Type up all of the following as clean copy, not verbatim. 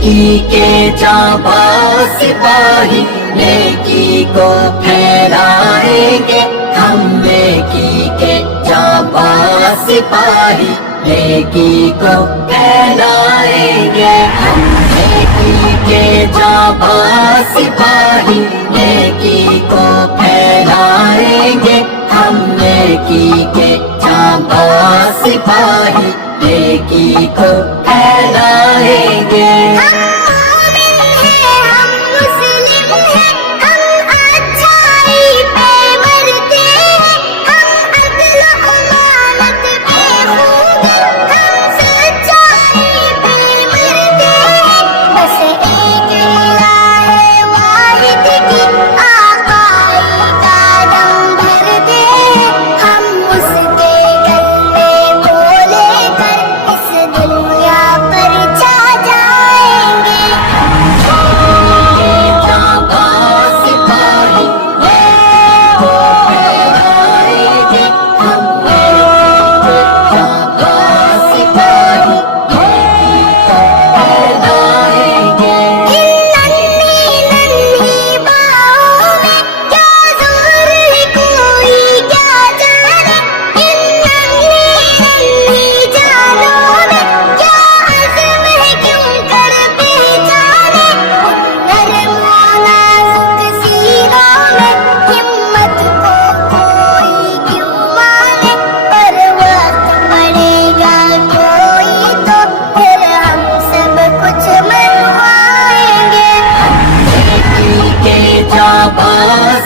नेकी के जाबाज सिपाही नेकी को फैलाएंगे हम, नेकी के जाबाज सिपाही नेकी को फैलाएंगे हम, नेकी के जाबाज सिपाही नेकी को फैलाएंगे हम, नेकी के जाबाज सिपाही नेकी को फैलाएंगे।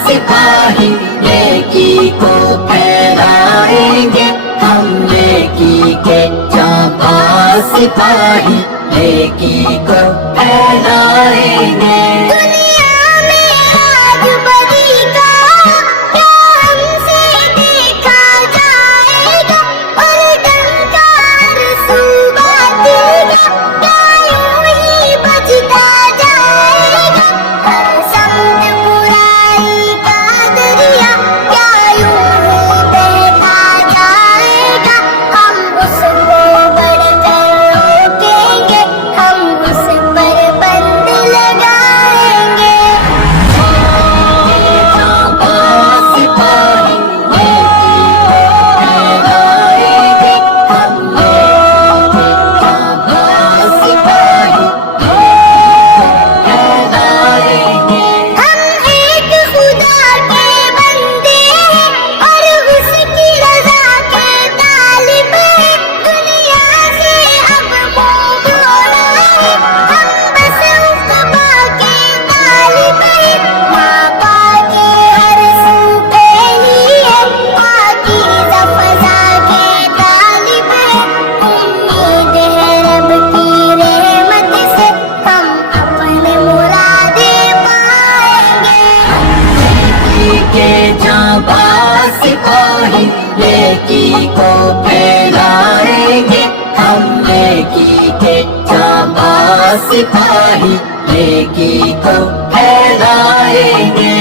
सिपाही नेकी को फैलाएंगे हम, नेकी के जाबाज सिपाही नेकी को फैलाएंगे। सिपाही नेकी को फैलाएंगे हम, नेकी के जाबाज सिपाही नेकी को फैलाएंगे।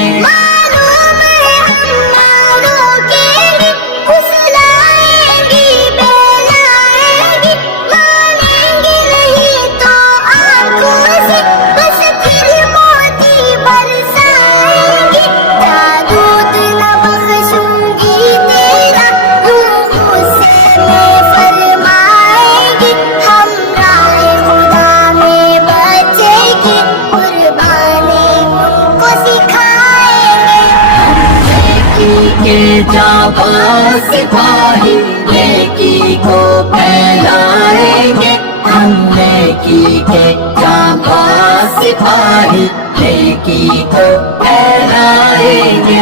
के जाबाज सिपाही नेकी को फैलाएंगे हम, नेकी के जाबाज सिपाही नेकी को फैलाएंगे।